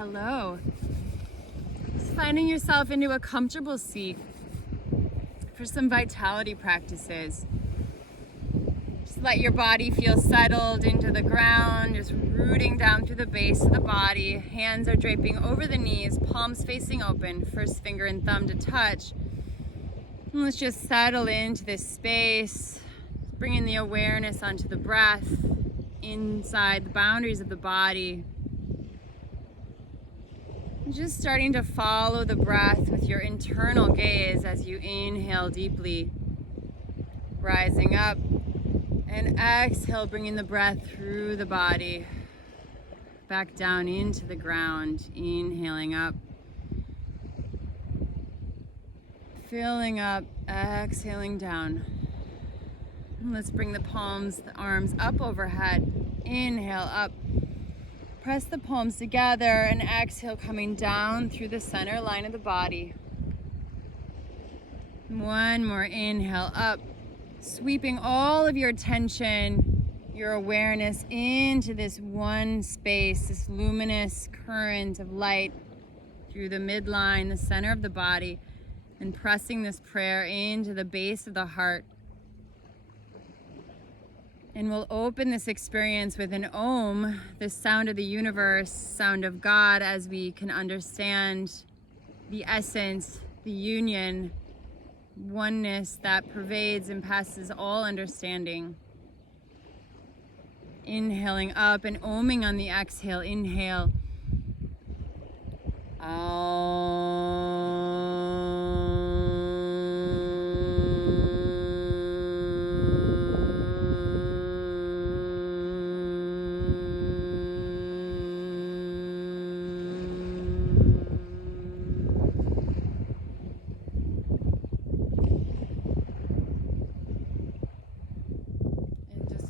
Hello. Just finding yourself into a comfortable seat for some vitality practices. Just let your body feel settled into the ground, just rooting down through the base of the body. Hands are draping over the knees, palms facing open, first finger and thumb to touch. And let's just settle into this space, bringing the awareness onto the breath, inside the boundaries of the body. Just starting to follow the breath with your internal gaze as you inhale deeply, rising up, and exhale, bringing the breath through the body, back down into the ground, inhaling up, filling up, exhaling down. And let's bring the palms, the arms up overhead, inhale up. Press the palms together and exhale, coming down through the center line of the body. One more inhale up, sweeping all of your attention, your awareness into this one space, this luminous current of light through the midline, the center of the body, and pressing this prayer into the base of the heart. And we'll open this experience with an Om, the sound of the universe, sound of God, as we can understand the essence, the union, oneness that pervades and passes all understanding. Inhaling up and Oming on the exhale. Inhale.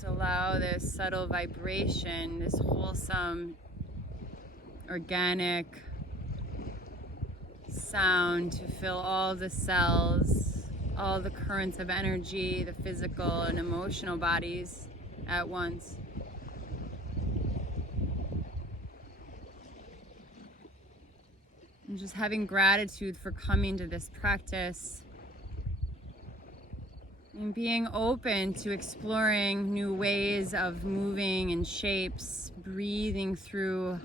Allow this subtle vibration, this wholesome, organic sound to fill all the cells, all the currents of energy, the physical and emotional bodies at once. And just having gratitude for coming to this practice. And being open to exploring new ways of moving and shapes, breathing through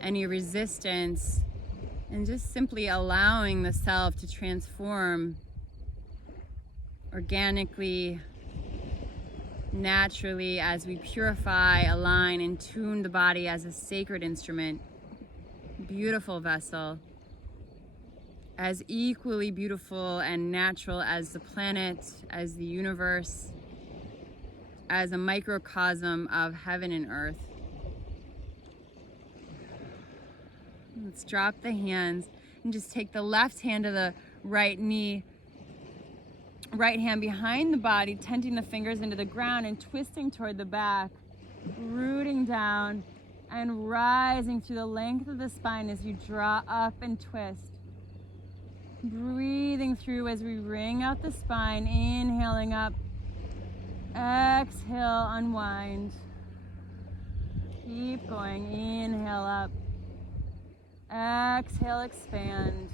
any resistance, and just simply allowing the self to transform organically, naturally, as we purify, align, and tune the body as a sacred instrument, beautiful vessel, as equally beautiful and natural as the planet, as the universe, as a microcosm of heaven and earth. Let's drop the hands and just take the left hand to the right knee, right hand behind the body, tenting the fingers into the ground and twisting toward the back, rooting down and rising through the length of the spine as you draw up and twist. Breathing through as we wring out the spine, inhaling up, exhale, unwind. Keep going, inhale up, exhale, expand.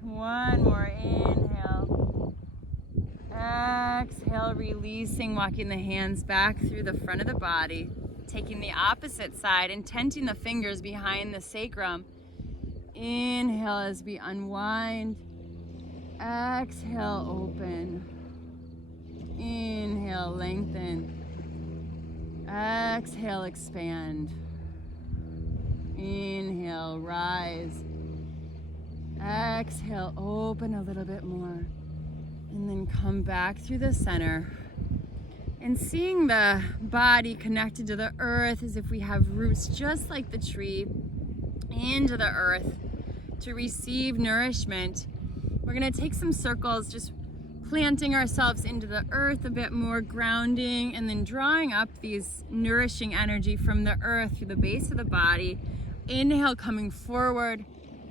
One more, inhale, exhale, releasing, walking the hands back through the front of the body, taking the opposite side and tenting the fingers behind the sacrum. Inhale as we unwind. Exhale, open. Inhale, lengthen. Exhale, expand. Inhale, rise. Exhale, open a little bit more. And then come back through the center. And seeing the body connected to the earth as if we have roots just like the tree into the earth to receive nourishment. We're going to take some circles, just planting ourselves into the earth a bit more, grounding, and then drawing up these nourishing energy from the earth through the base of the body. Inhale, coming forward.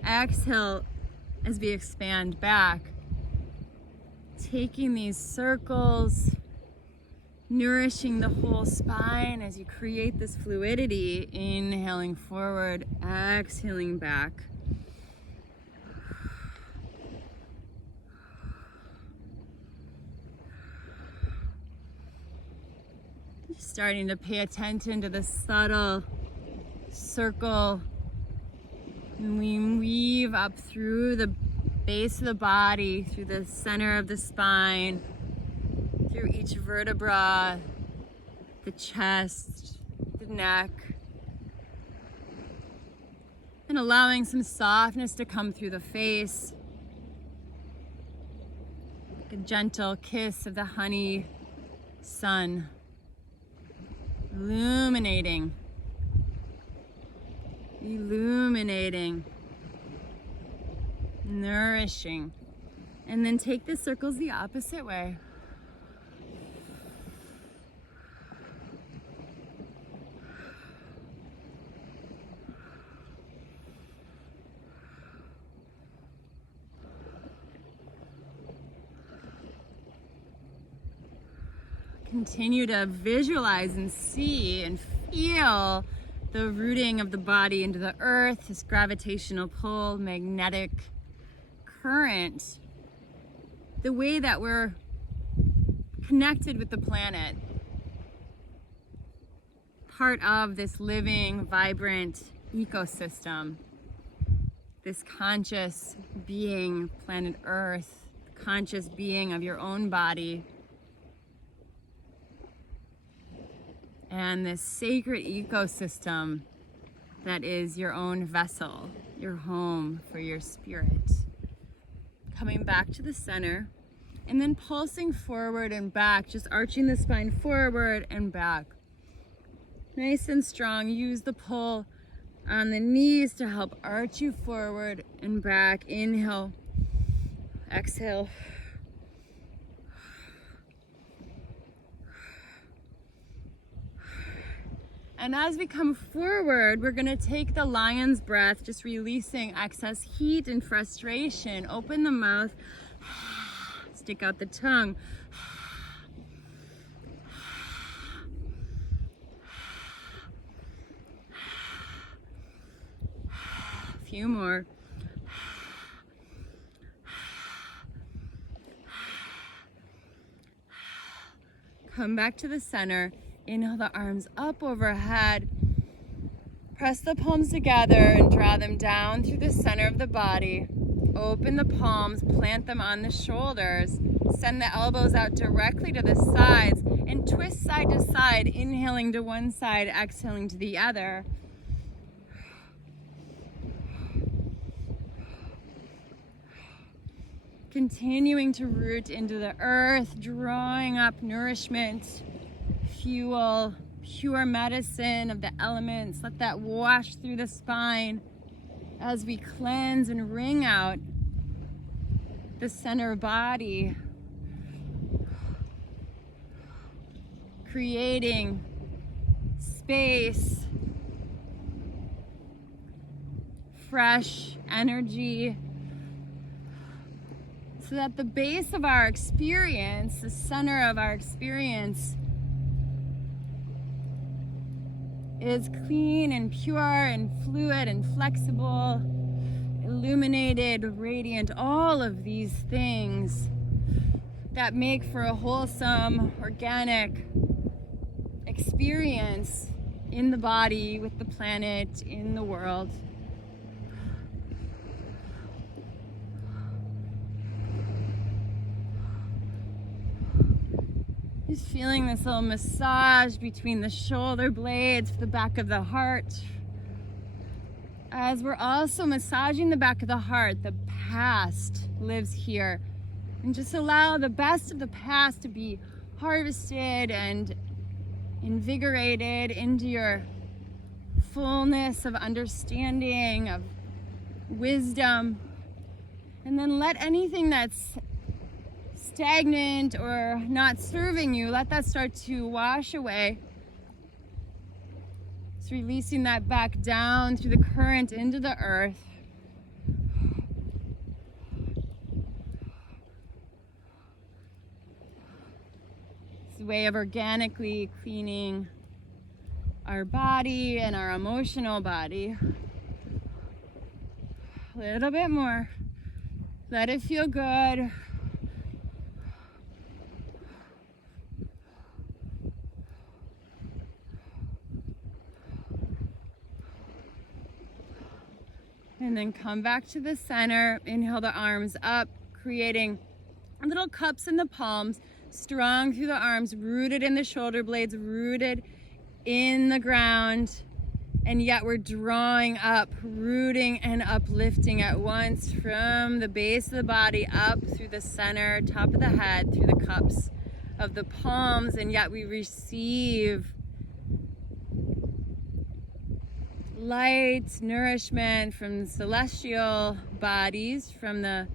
Exhale as we expand back. Taking these circles nourishing the whole spine as you create this fluidity, inhaling forward, exhaling back. Starting to pay attention to the subtle circle, and we weave up through the base of the body, through the center of the spine, through each vertebra, the chest, the neck, and allowing some softness to come through the face, like a gentle kiss of the honey sun. Illuminating, nourishing. And then take the circles the opposite way. Continue to visualize and see and feel the rooting of the body into the earth, this gravitational pull, magnetic current, the way that we're connected with the planet, part of this living, vibrant ecosystem, this conscious being, planet Earth, conscious being of your own body, and this sacred ecosystem that is your own vessel, your home for your spirit. Coming back to the center, and then pulsing forward and back, just arching the spine forward and back. Nice and strong. Use the pull on the knees to help arch you forward and back. Inhale, exhale. And as we come forward, we're gonna take the lion's breath, just releasing excess heat and frustration. Open the mouth, stick out the tongue. A few more. Come back to the center. Inhale the arms up overhead. Press the palms together and draw them down through the center of the body. Open the palms, plant them on the shoulders. Send the elbows out directly to the sides and twist side to side, inhaling to one side, exhaling to the other. Continuing to root into the earth, drawing up nourishment, fuel, pure medicine of the elements. Let that wash through the spine as we cleanse and wring out the center body, creating space, fresh energy, so that the base of our experience, the center of our experience, is clean and pure and fluid and flexible, illuminated, radiant, all of these things that make for a wholesome, organic experience in the body, with the planet, in the world. Just feeling this little massage between the shoulder blades, the back of the heart. As we're also massaging the back of the heart, the past lives here. And just allow the best of the past to be harvested and invigorated into your fullness of understanding, of wisdom. And then let anything that's stagnant or not serving you, let that start to wash away. Just releasing that back down through the current into the earth. way of organically cleaning our body and our emotional body. A little bit more. Let it feel good. And then come back to the center. Inhale the arms up, creating little cups in the palms, strong through the arms, rooted in the shoulder blades, rooted in the ground. And yet we're drawing up, rooting and uplifting at once from the base of the body up through the center, top of the head, through the cups of the palms. And yet we receive light, nourishment from celestial bodies, from the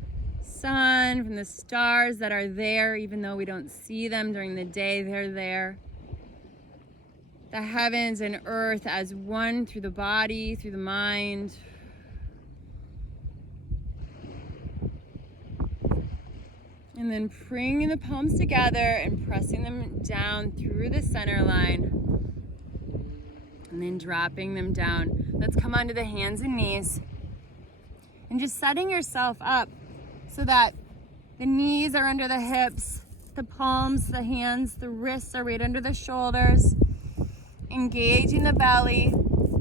sun, from the stars that are there, even though we don't see them during the day, they're there. The heavens and earth as one through the body, through the mind. And then bringing the palms together and pressing them down through the center line. And then dropping them down. Let's come onto the hands and knees. And just setting yourself up so that the knees are under the hips, the palms, the hands, the wrists are right under the shoulders. Engaging the belly,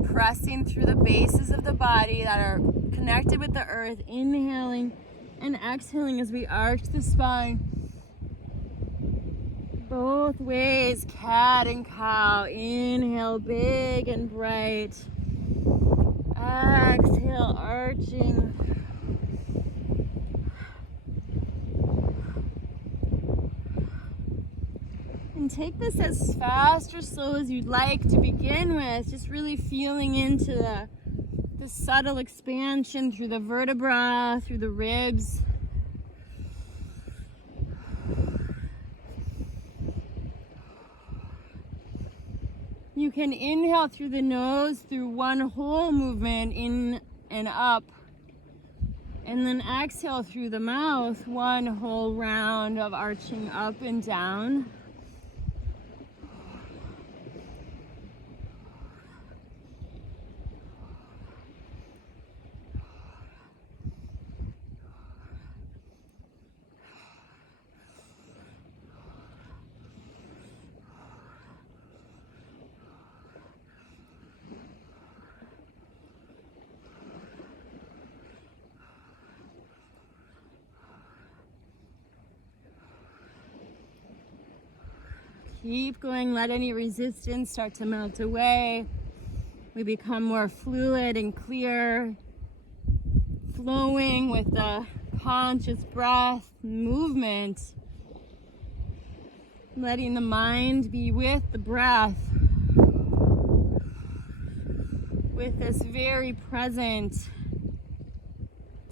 pressing through the bases of the body that are connected with the earth. Inhaling and exhaling as we arch the spine. Both ways, cat and cow. Inhale, big and bright. Exhale, arching. And take this as fast or slow as you'd like to begin with. Just really feeling into the subtle expansion through the vertebra, through the ribs. You can inhale through the nose through one whole movement, in and up. And then exhale through the mouth, one whole round of arching up and down. Keep going, let any resistance start to melt away. We become more fluid and clear, flowing with the conscious breath, movement, letting the mind be with the breath, with this very present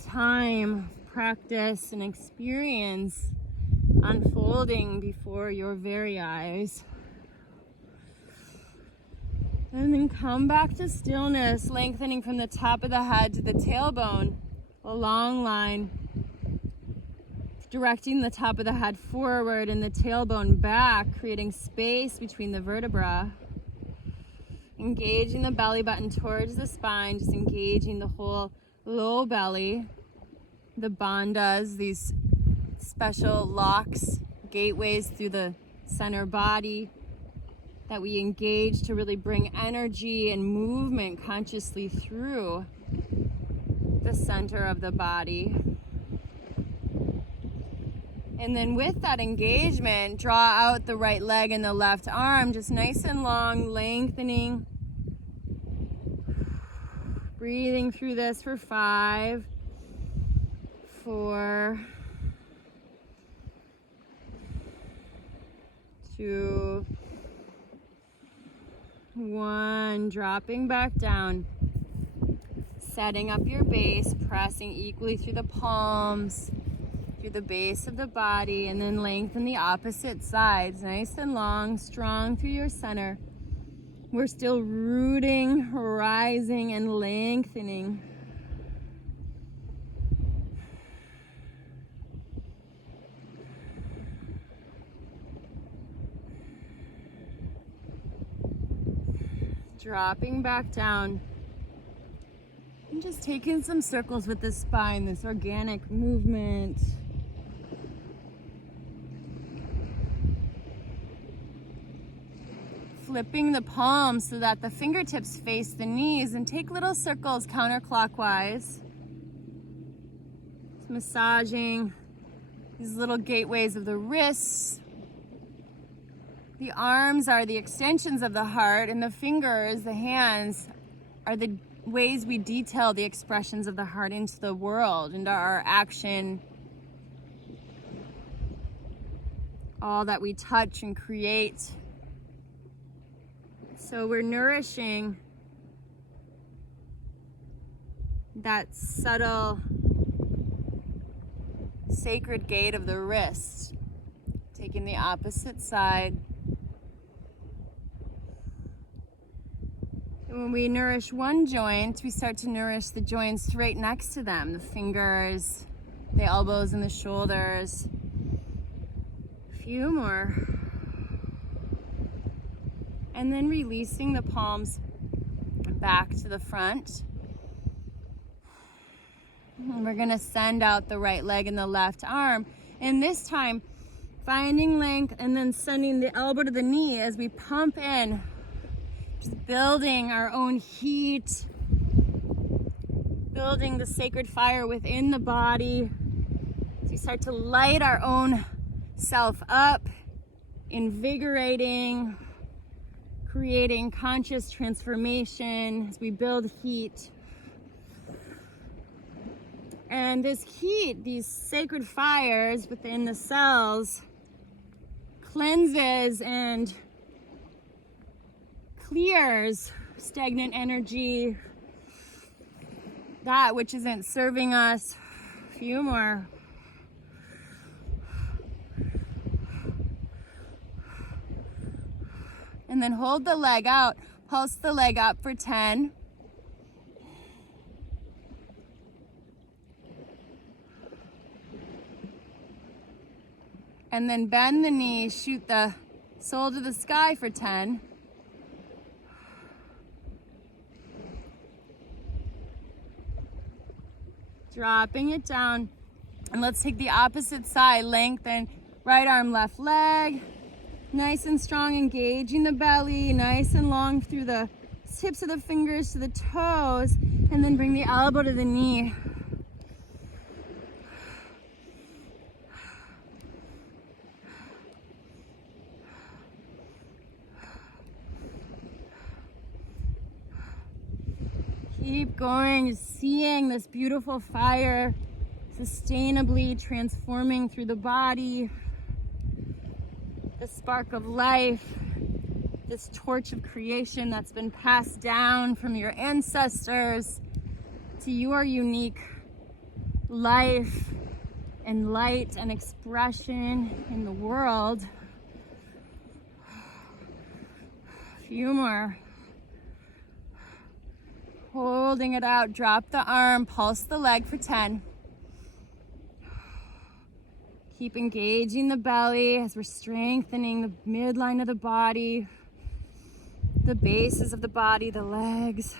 time, practice, and experience unfolding before your very eyes. And then come back to stillness, lengthening from the top of the head to the tailbone, a long line, directing the top of the head forward and the tailbone back, creating space between the vertebra. Engaging the belly button towards the spine, just engaging the whole low belly. The bandhas, these special locks, gateways through the center body that we engage to really bring energy and movement consciously through the center of the body. And then with that engagement, draw out the right leg and the left arm, just nice and long, lengthening. Breathing through this for 5, 4, 2, 1, dropping back down, setting up your base, pressing equally through the palms, through the base of the body, and then lengthen the opposite sides, nice and long, strong through your center. We're still rooting, rising, and lengthening. Dropping back down. And just taking some circles with the spine, this organic movement. Flipping the palms so that the fingertips face the knees and take little circles counterclockwise. Just massaging these little gateways of the wrists. The arms are the extensions of the heart, and the fingers, the hands, are the ways we detail the expressions of the heart into the world, into our action. All that we touch and create. So we're nourishing that subtle, sacred gate of the wrist. Taking the opposite side. And when we nourish one joint, we start to nourish the joints right next to them. The fingers, the elbows, and the shoulders. A few more. And then releasing the palms back to the front. And we're gonna send out the right leg and the left arm. And this time, finding length and then sending the elbow to the knee as we pump in. Just building our own heat. Building the sacred fire within the body. As we start to light our own self up, invigorating, creating conscious transformation as we build heat. And this heat, these sacred fires within the cells, cleanses and clears stagnant energy, that which isn't serving us. A few more. And then hold the leg out, pulse the leg up for 10. And then bend the knee, shoot the sole to the sky for 10. Dropping it down. And let's take the opposite side, lengthen right arm, left leg. Nice and strong, engaging the belly, nice and long through the tips of the fingers to the toes, and then bring the elbow to the knee. Keep going, seeing this beautiful fire sustainably transforming through the body. The spark of life, this torch of creation that's been passed down from your ancestors to your unique life and light and expression in the world. A few more. Holding it out, drop the arm, pulse the leg for 10. Keep engaging the belly as we're strengthening the midline of the body, the bases of the body, the legs.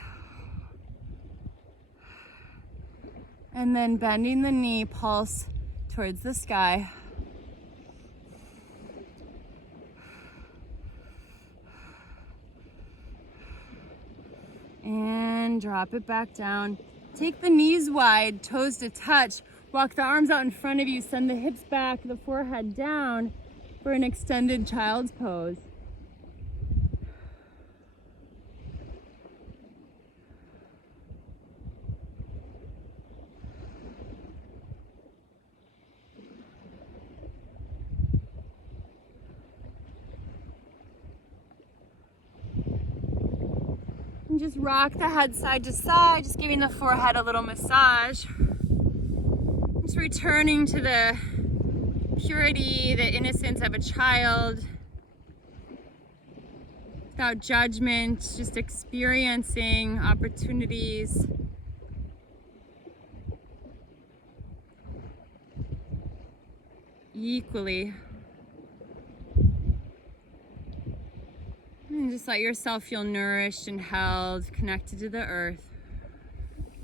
And then bending the knee, pulse towards the sky. And drop it back down. Take the knees wide, toes to touch. Walk the arms out in front of you, send the hips back, the forehead down for an extended child's pose. And just rock the head side to side, just giving the forehead a little massage. Just returning to the purity, the innocence of a child, without judgment, just experiencing opportunities. Equally. And just let yourself feel nourished and held, connected to the earth.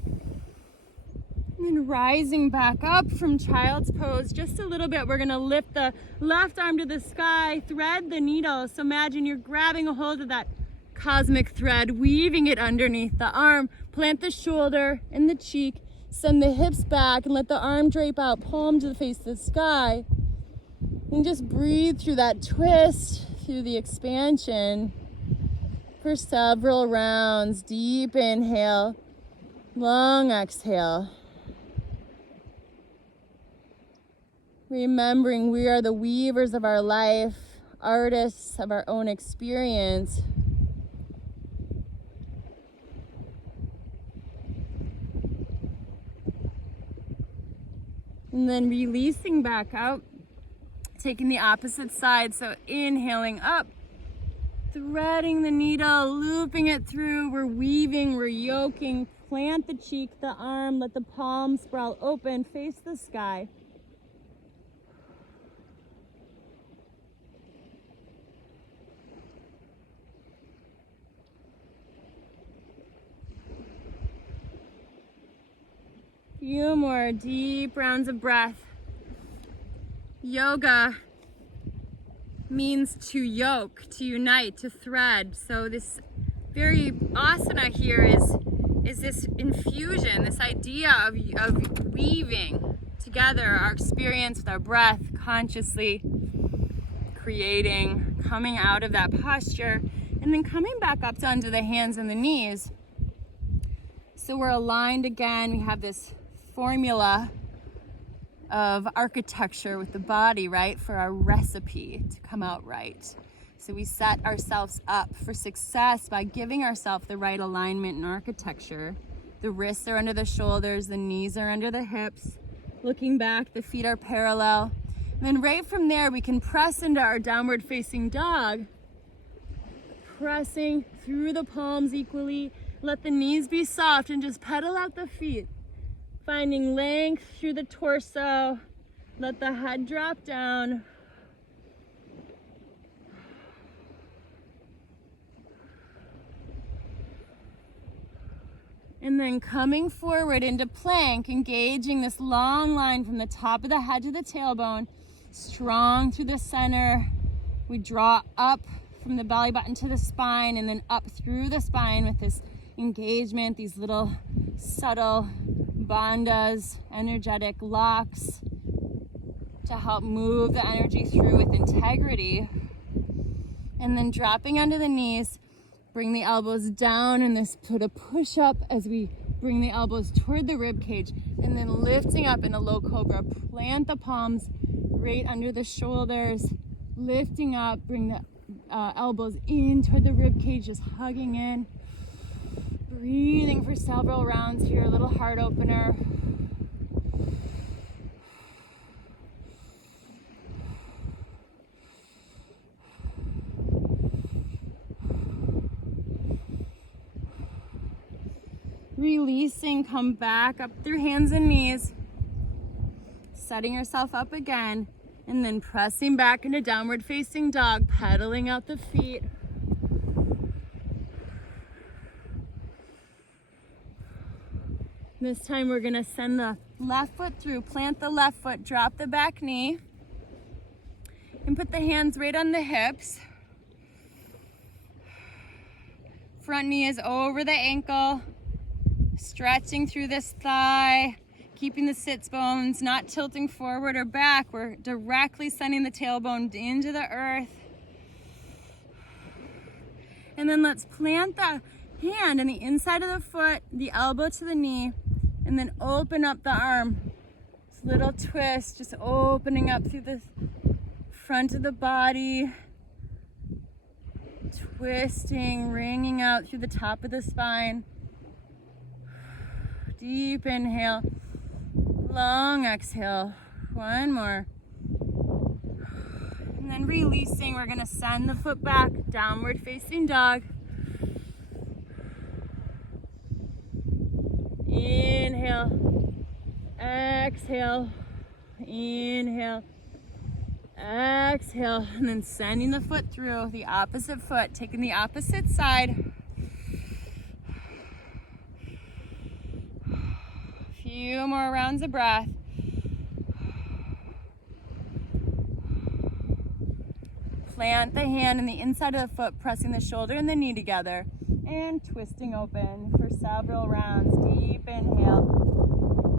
And then rising back up from child's pose just a little bit, we're gonna lift the left arm to the sky, thread the needle. So imagine you're grabbing a hold of that cosmic thread, weaving it underneath the arm. Plant the shoulder and the cheek, send the hips back and let the arm drape out, palm to the face of the sky. And just breathe through that twist, through the expansion for several rounds. Deep inhale, long exhale. Remembering we are the weavers of our life, artists of our own experience. And then releasing back out, taking the opposite side. So inhaling up, threading the needle, looping it through. We're weaving, we're yoking. Plant the cheek, the arm, let the palm sprawl open, face the sky. Few more deep rounds of breath. Yoga means to yoke, to unite, to thread. So this very asana here is this infusion, this idea of weaving together our experience with our breath, consciously creating, coming out of that posture, and then coming back up to onto the hands and the knees. So we're aligned again. We have this formula of architecture with the body, right, for our recipe to come out right. So we set ourselves up for success by giving ourselves the right alignment and architecture. The wrists are under the shoulders, the knees are under the hips. Looking back, the feet are parallel. And then right from there, we can press into our downward facing dog, pressing through the palms equally. Let the knees be soft and just pedal out the feet. Finding length through the torso. Let the head drop down. And then coming forward into plank, engaging this long line from the top of the head to the tailbone, strong through the center. We draw up from the belly button to the spine and then up through the spine with this engagement, these little subtle bandhas, energetic locks to help move the energy through with integrity. And then dropping onto the knees, bring the elbows down and this put a push up as we bring the elbows toward the rib cage, and then lifting up in a low cobra. Plant the palms right under the shoulders, lifting up, bring the elbows in toward the rib cage, just hugging in. Breathing for several rounds here, a little heart opener. Releasing, come back up through hands and knees. Setting yourself up again, and then pressing back into downward facing dog, pedaling out the feet. This time we're gonna send the left foot through, plant the left foot, drop the back knee, and put the hands right on the hips. Front knee is over the ankle, stretching through this thigh, keeping the sits bones not tilting forward or back. We're directly sending the tailbone into the earth. And then let's plant the hand on the inside of the foot, the elbow to the knee, and then open up the arm. This little twist, just opening up through the front of the body, twisting, wringing out through the top of the spine. Deep inhale, long exhale. One more. And then releasing, we're gonna send the foot back, downward facing dog. Inhale, exhale, inhale, Exhale, and then sending the foot through, the opposite foot, taking the opposite side. Few more rounds of breath. Plant the hand in the inside of the foot, pressing the shoulder and the knee together, and twisting open for several rounds. Deep inhale,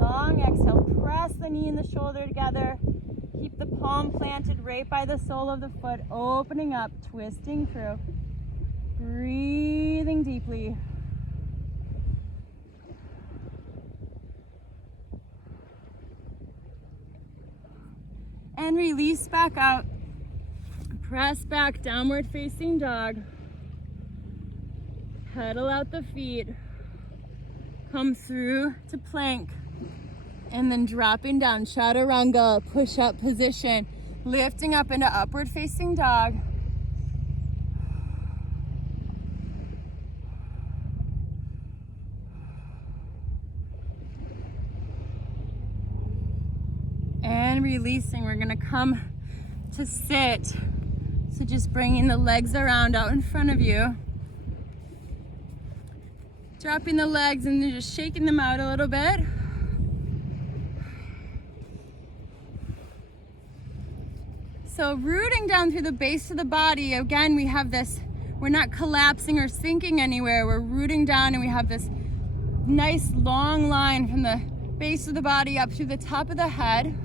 long exhale, press the knee and the shoulder together. Keep the palm planted right by the sole of the foot, opening up, twisting through. Breathing deeply. And release back out. Press back, downward facing dog. Pedal out the feet. Come through to plank. And then dropping down, chaturanga, push-up position. Lifting up into upward facing dog. And releasing, we're gonna come to sit. So just bringing the legs around out in front of you. Dropping the legs and then just shaking them out a little bit. So rooting down through the base of the body. Again, we have this, we're not collapsing or sinking anywhere. We're rooting down and we have this nice long line from the base of the body up through the top of the head.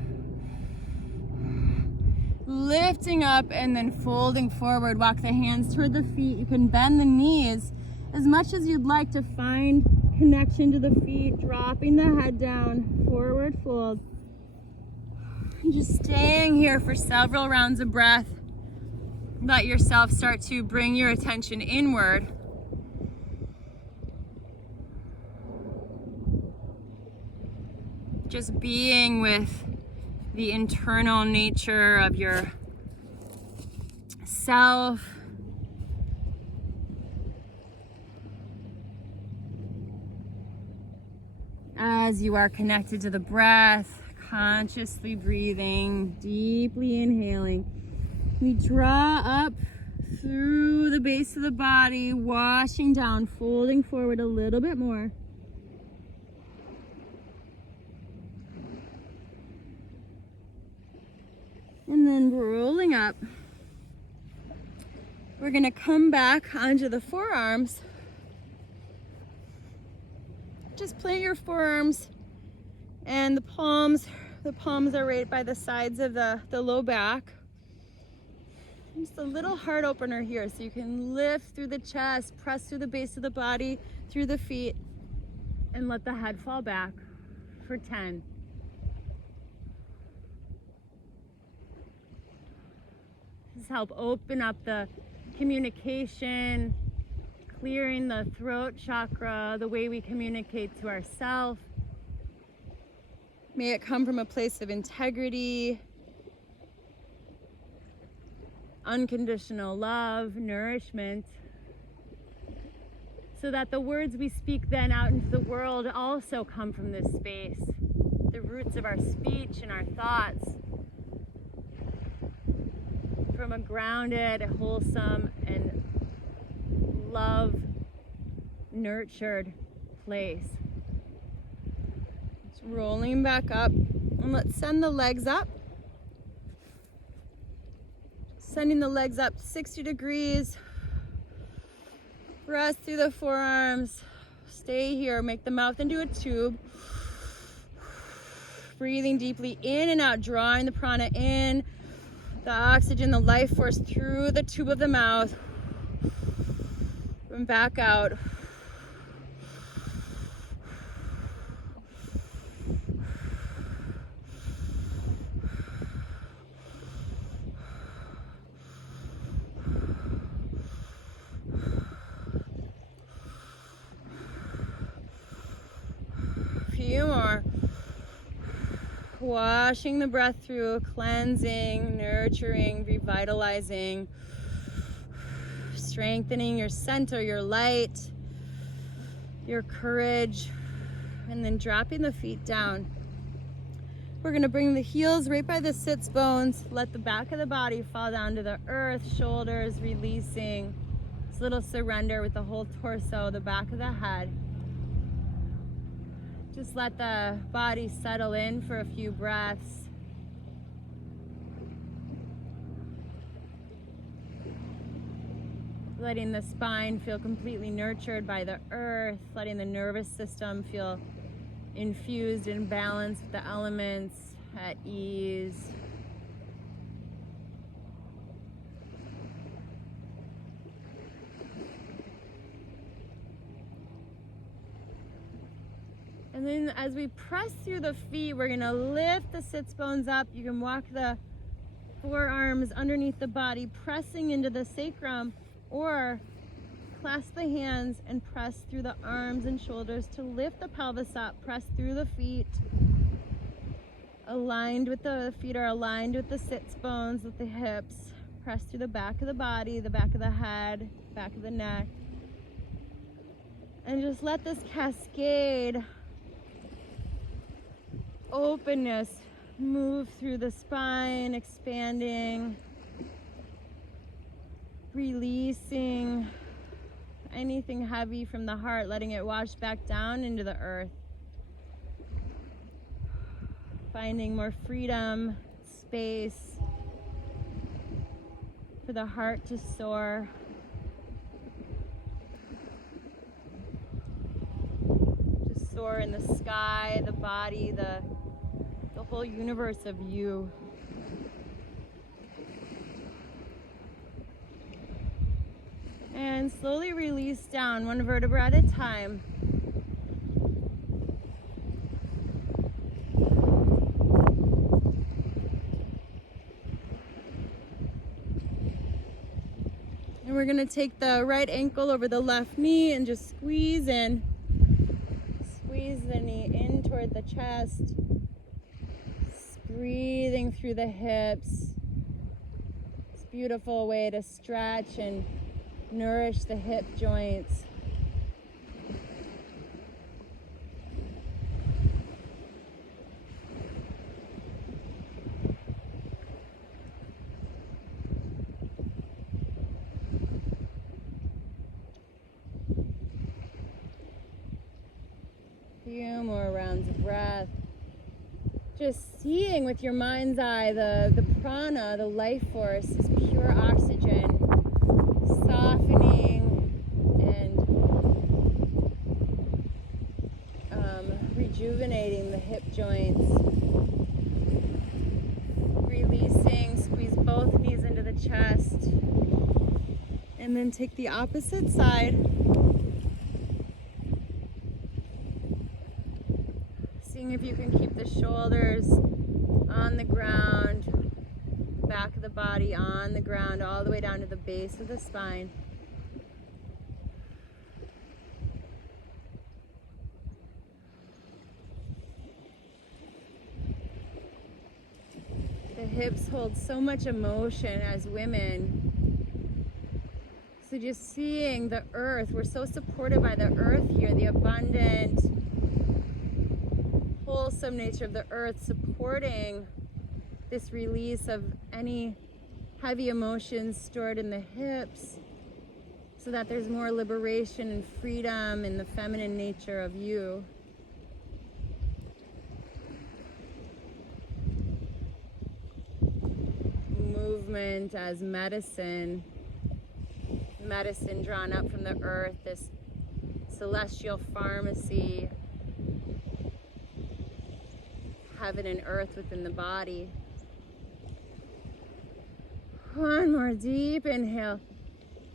Lifting up and then folding forward. Walk the hands toward the feet. You can bend the knees as much as you'd like to find connection to the feet. Dropping the head down, forward fold. And just staying here for several rounds of breath. Let yourself start to bring your attention inward. Just being with the internal nature of your self. As you are connected to the breath, consciously breathing, deeply inhaling. We draw up through the base of the body, washing down, folding forward a little bit more. And then rolling up. We're gonna come back onto the forearms. Just plant your forearms and the palms are right by the sides of the low back. Just a little heart opener here, so you can lift through the chest, press through the base of the body, through the feet, and let the head fall back for 10. This help open up the communication, clearing the throat chakra, the way we communicate to ourselves. May it come from a place of integrity, unconditional love, nourishment, so that the words we speak then out into the world also come from this space, the roots of our speech and our thoughts, from a grounded, wholesome, and love-nurtured place. Just rolling back up, and let's send the legs up. Sending the legs up 60 degrees. Press through the forearms. Stay here, make the mouth into a tube. Breathing deeply in and out, drawing the prana in. The oxygen, the life force through the tube of the mouth and back out. Few more. Washing the breath through, cleansing, nurturing, revitalizing, strengthening your center, your light, your courage, and then dropping the feet down. We're gonna bring the heels right by the sits bones. Let the back of the body fall down to the earth, shoulders releasing. This little surrender with the whole torso, the back of the head. Just let the body settle in for a few breaths. Letting the spine feel completely nurtured by the earth, letting the nervous system feel infused and balanced with the elements, at ease. And then as we press through the feet, we're gonna lift the sits bones up. You can walk the forearms underneath the body, pressing into the sacrum, or clasp the hands and press through the arms and shoulders to lift the pelvis up. Press through the feet. Aligned with the feet are aligned with the sits bones, with the hips. Press through the back of the body, the back of the head, back of the neck. And just let this cascade openness move through the spine, expanding, releasing anything heavy from the heart, letting it wash back down into the earth. Finding more freedom, space for the heart to soar. To soar in the sky, the body, the whole universe of you. And slowly release down, one vertebra at a time. And we're gonna take the right ankle over the left knee and just squeeze in. Squeeze the knee in toward the chest. Breathing through the hips. It's a beautiful way to stretch and nourish the hip joints. Few more rounds of breath. Just seeing with your mind's eye the prana, the life force, is pure oxygen, softening and rejuvenating the hip joints. Releasing, squeeze both knees into the chest. And then take the opposite side. Seeing if you can keep the shoulders on the ground, back of the body on the ground, all the way down to the base of the spine. The hips hold so much emotion as women. So just seeing the earth, we're so supported by the earth here, the abundant, wholesome nature of the earth supporting this release of any heavy emotions stored in the hips, so that there's more liberation and freedom in the feminine nature of you. Movement as medicine, medicine drawn up from the earth, this celestial pharmacy, heaven and earth within the body. One more deep inhale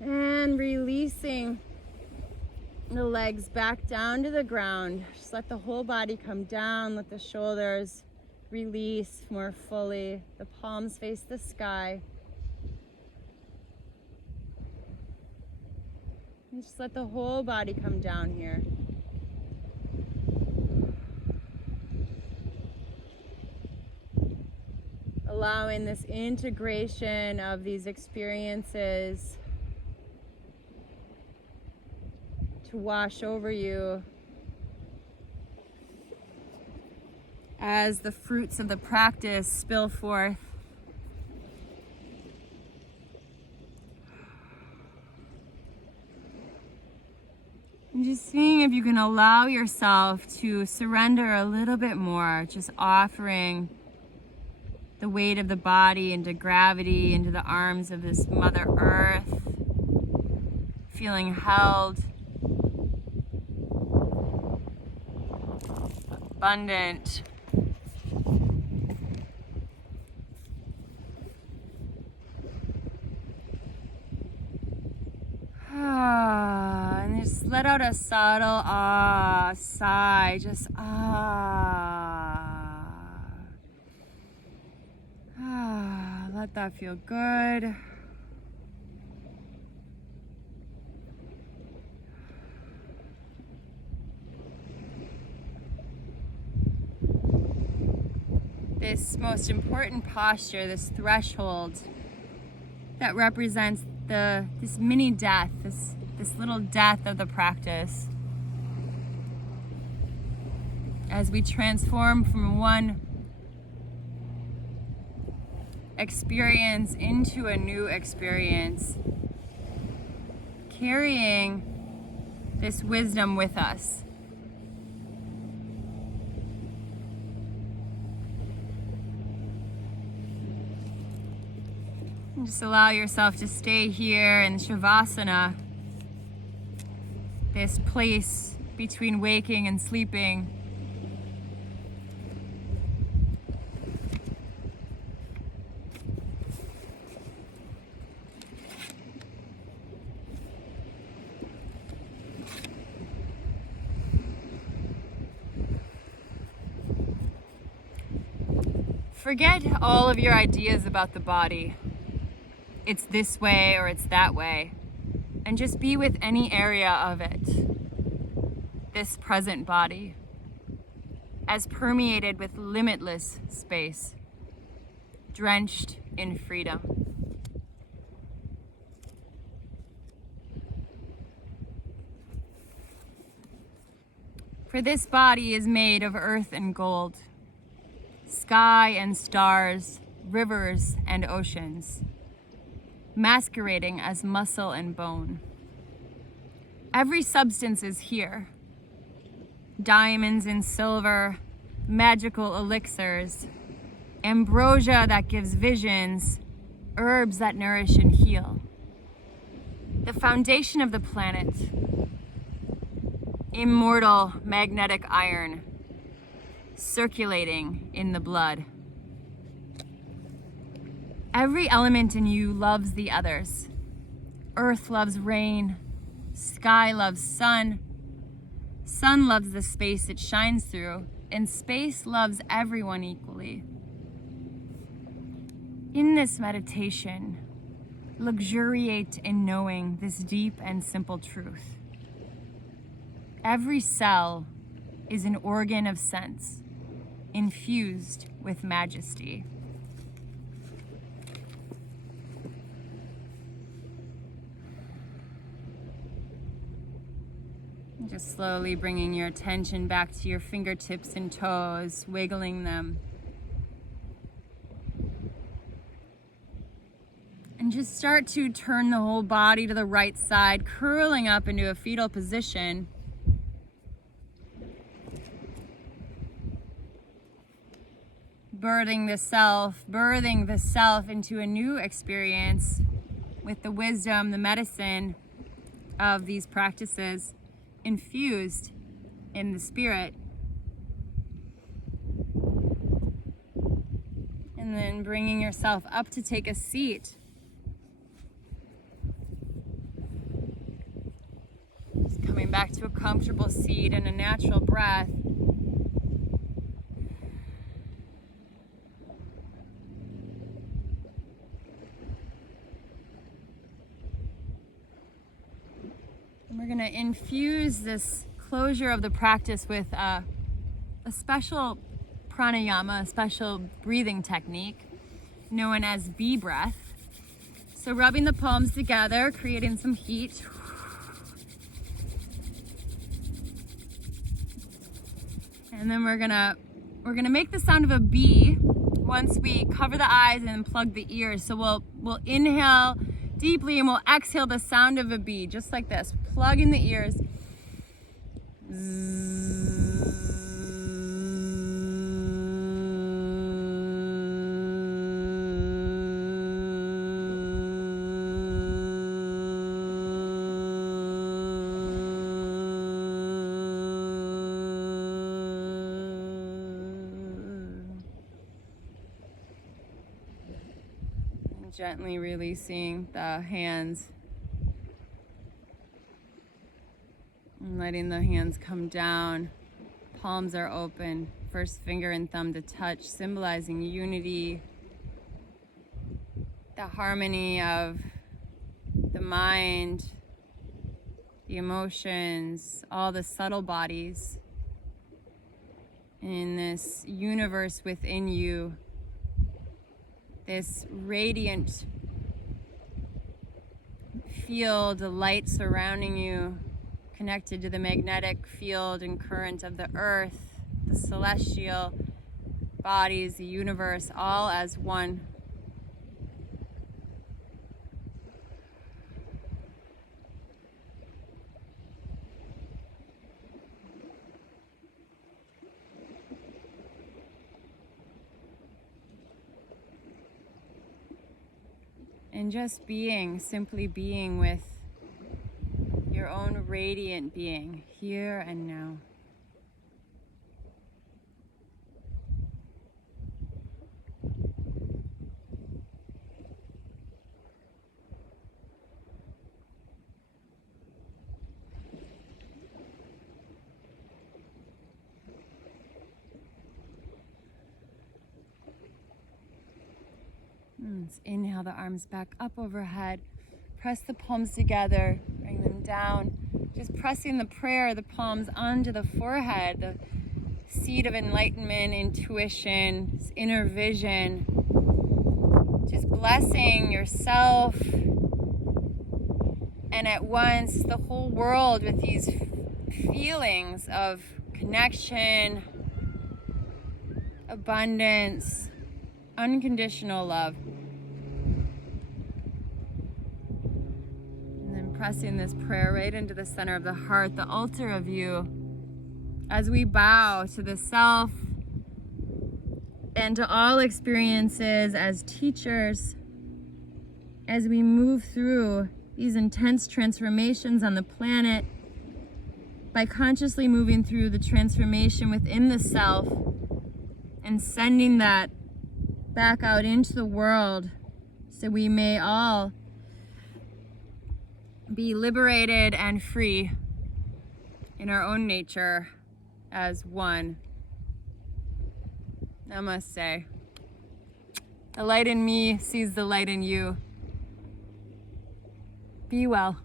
and releasing the legs back down to the ground. Just let the whole body come down, let the shoulders release more fully, the palms face the sky. And just let the whole body come down here. Allowing this integration of these experiences to wash over you. as the fruits of the practice spill forth. And just seeing if you can allow yourself to surrender a little bit more, just offering the weight of the body into gravity, into the arms of this Mother Earth, feeling held, abundant. And just let out a subtle sigh, just let that feel good. This most important posture, this threshold that represents this mini death, this little death of the practice, as we transform from one experience into a new experience, carrying this wisdom with us. And just allow yourself to stay here in Shavasana, this place between waking and sleeping. Forget all of your ideas about the body. It's this way or it's that way. And just be with any area of it. This present body, as permeated with limitless space, drenched in freedom. For this body is made of earth and gold, sky and stars, rivers and oceans, masquerading as muscle and bone. Every substance is here. Diamonds and silver, magical elixirs, ambrosia that gives visions, herbs that nourish and heal. The foundation of the planet, immortal magnetic iron, circulating in the blood. Every element in you loves the others. Earth loves rain, sky loves sun, sun loves the space it shines through, and space loves everyone equally. In this meditation, luxuriate in knowing this deep and simple truth. Every cell is an organ of sense, infused with majesty. Just slowly bringing your attention back to your fingertips and toes, wiggling them. And just start to turn the whole body to the right side, curling up into a fetal position. Birthing the self into a new experience with the wisdom, the medicine of these practices infused in the spirit. And then bringing yourself up to take a seat. Just coming back to a comfortable seat and a natural breath. And we're going to infuse this closure of the practice with a special pranayama, a special breathing technique known as bee breath. So rubbing the palms together, creating some heat. And then we're going to we're gonna make the sound of a B once we cover the eyes and plug the ears. So we'll inhale deeply and we'll exhale the sound of a B, just like this. Plug in the ears. Gently releasing the hands and letting the hands come down. Palms are open, first finger and thumb to touch, symbolizing unity, the harmony of the mind, the emotions, all the subtle bodies in this universe within you. This radiant field, the light surrounding you, connected to the magnetic field and current of the earth, the celestial bodies, the universe, all as one. And just being, simply being with your own radiant being, here and now. Let's inhale the arms back up overhead. Press the palms together, bring them down. Just pressing the prayer, the palms onto the forehead, the seed of enlightenment, intuition, inner vision. Just blessing yourself and at once the whole world with these feelings of connection, abundance, unconditional love. And then pressing this prayer right into the center of the heart, the altar of you, as we bow to the self and to all experiences as teachers, as we move through these intense transformations on the planet, by consciously moving through the transformation within the self and sending that back out into the world so we may all be liberated and free in our own nature as one. Namaste. The light in me sees the light in you. Be well.